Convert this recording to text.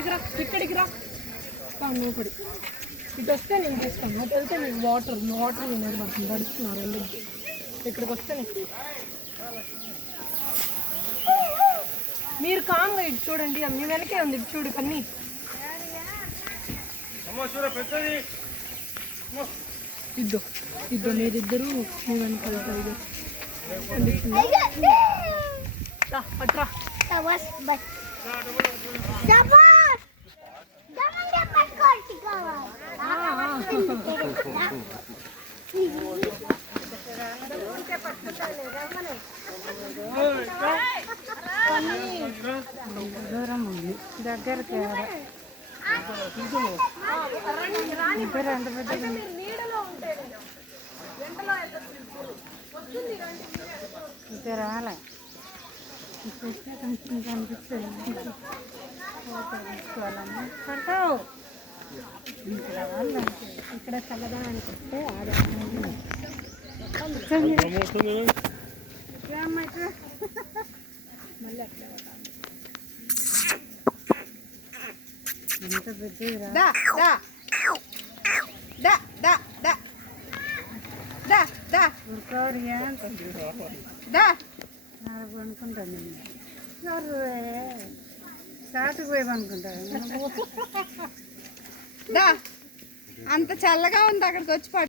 ఇక్కడికి రా లోపడి ఇటు వస్తే నేను తీస్తాను. అటు వెళ్తే మీకు వాటర్ మీద పడుతుంది. నడుస్తున్నారు వెళ్ళి ఇక్కడికి వస్తే మీరు కామ్గా ఇటు చూడండి. మీ వెనకే ఉంది, ఇటు చూడు కన్నీ. ఇద్దో మీరిద్దరు మీ వెనకాల అట్రా. దూరం ఉంది, దగ్గరికి ఇంకా రాలే. చూస్తే కొంచెం కనిపిస్తుంది. తీసుకోవాలమ్మా పడతావు. ఇక్కడ రావాలంటే ఇక్కడ చల్లదానికి వస్తే మళ్ళీ అట్లా ఎంత పెద్దదిరా. ఉరకవరియా అనుకుంటాను నేను. షాటుకు పోయి అనుకుంటాను. అంత చల్లగా ఉంది, అక్కడికి వచ్చి